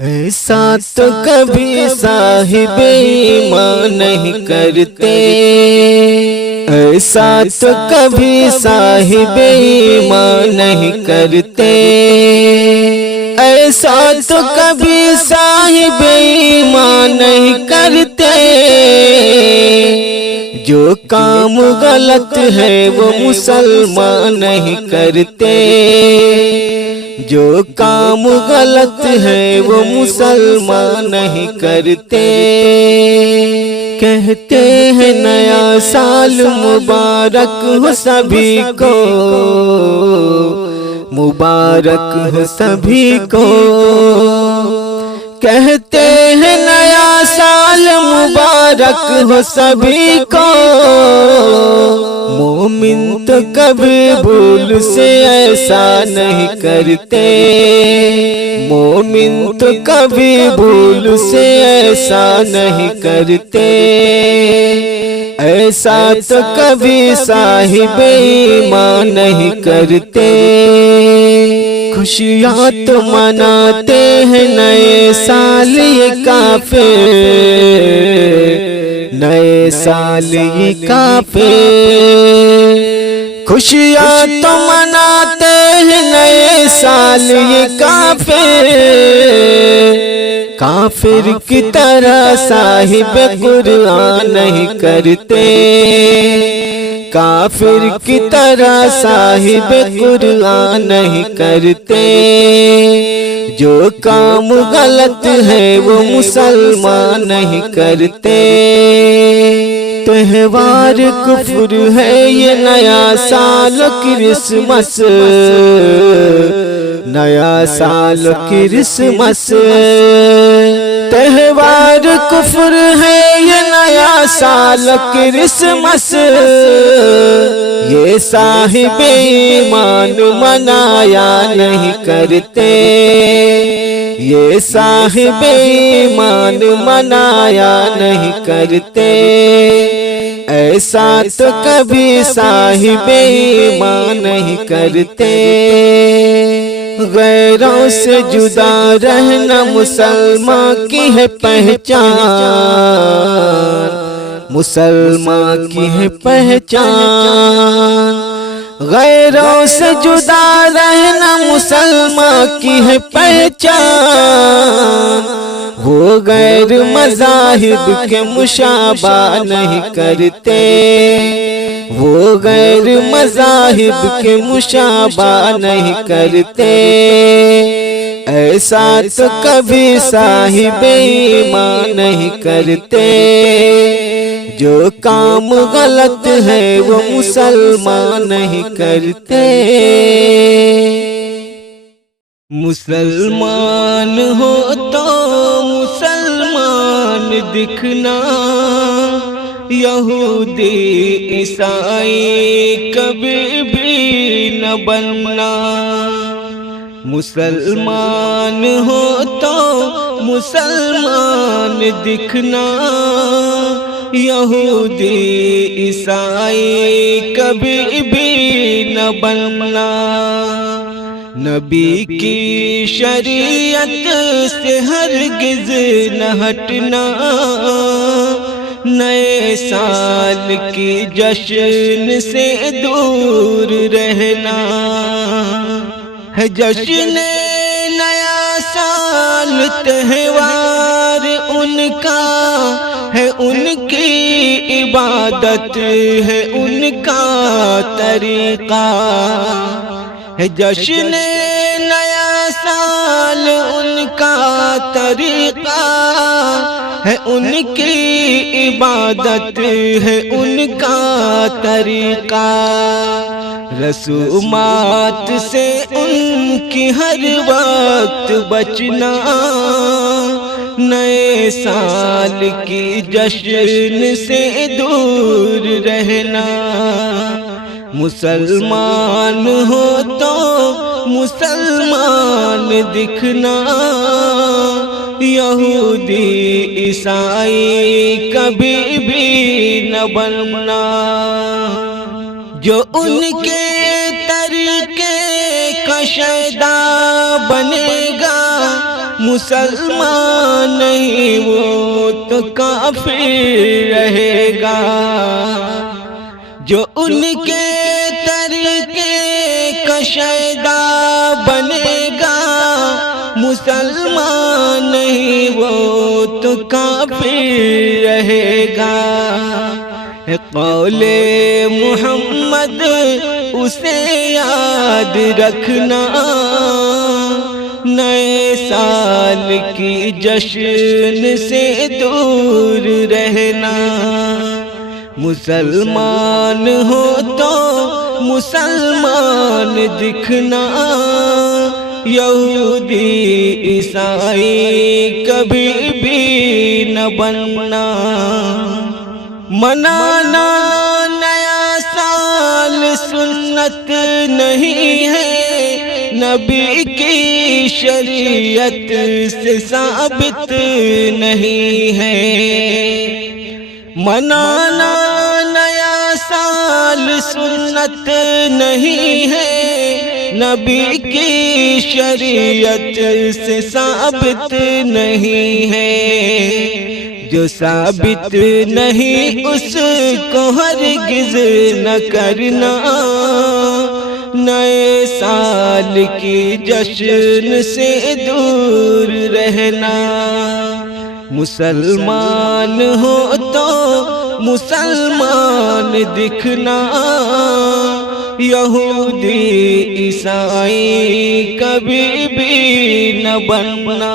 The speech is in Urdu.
ایسا تو کبھی صاحب ایمان نہیں کرتے، ایسا تو کبھی صاحب ایمان نہیں کرتے، ایسا تو کبھی صاحب ایمان نہیں کرتے۔ جو کام غلط ہے وہ مسلمان نہیں کرتے، جو کام غلط ہے وہ مسلمان نہیں کرتے۔ کہتے ہیں نیا سال مبارک ہو سبھی کو، مبارک ہو سبھی کو۔ کہتے ہیں نیا سال مبارک ہو سبھی کو، مومن تو کبھی بھول سے ایسا نہیں کرتے، مومن تو کبھی بھول سے ایسا نہیں کرتے، ایسا تو کبھی صاحب ایمان نہیں کرتے۔ خوشیاں تو مناتے ہیں نئے سال یہ کافر، نئے سال یہ کافر۔ خوشیاں تو مناتے ہیں نئے سال یہ کافر، کافر کی طرح صاحب قرآن نہیں کرتے، کافر کی طرح صاحب قرآن نہیں کرتے۔ جو کام غلط ہے وہ مسلمان نہیں کرتے۔ تہوار کفر ہے یہ نیا سال کرسمس، نیا سال کرسمس۔ تہوار کفر ہے یہ نیا سال کرسمس، یہ صاحب ایمان منایا نہیں کرتے، یہ صاحب ایمان منایا نہیں کرتے، ایسا تو کبھی صاحب ایمان نہیں کرتے۔ غیروں سے جدا رہنا مسلمان کی ہے پہچان، مسلمان کی ہے پہچان۔ غیروں سے جدا رہنا مسلمان کی ہے پہچان، وہ غیر مذاہب کے مشابہ نہیں کرتے، وہ غیر مذاہب کے مشابہ نہیں کرتے، ایسا تو کبھی صاحب ایمان نہیں کرتے۔ جو کام غلط ہے وہ مسلمان نہیں کرتے۔ مسلمان ہو تو مسلمان دکھنا، یہودی عیسائی کبھی بھی نہ بننا۔ مسلمان ہو تو مسلمان دکھنا، یہودی عیسائی کبھی بھی نہ بننا۔ نبی کی شریعت سے ہرگز نہ ہٹنا، نئے سال کی جشن سے دور رہنا۔ ہے جشن نیا سال تہوار ان کا، ہے ان کی عبادت ہے ان کا طریقہ۔ ہے جشن نیا سال ان کا طریقہ، ہے ان کی عبادت ہے ان کا طریقہ۔ رسومات سے ان کی ہر وقت بچنا، نئے سال کی جشن سے دور رہنا۔ مسلمان ہو تو مسلمان دکھنا، یہودی عیسائی کبھی بھی نہ بننا۔ جو ان کے طریقے کا شیدا بنے گا، مسلمان نہیں وہ تو کافر رہے گا، جو ان کے طریقے کا شیدا بنے گا، مسلمان نہیں وہ تو کافر رہے گا۔ قول محمد اسے یاد رکھنا، نئے سال کی جشن سے دور رہنا، مسلمان ہو تو مسلمان دکھنا، یہودی عیسائی کبھی بھی نہ بننا۔ منانا نیا سال سنت نہیں ہے، نبی کی شریعت سے ثابت نہیں ہے۔ منانا نیا سال سنت نہیں ہے، نبی کی شریعت سے ثابت نہیں ہے۔ جو ثابت نہیں اس کو ہرگز نہ کرنا، نئے سال کی جشن سے دور رہنا، مسلمان ہو تو مسلمان دکھنا، یہودی عیسائی کبھی بھی نہ بننا۔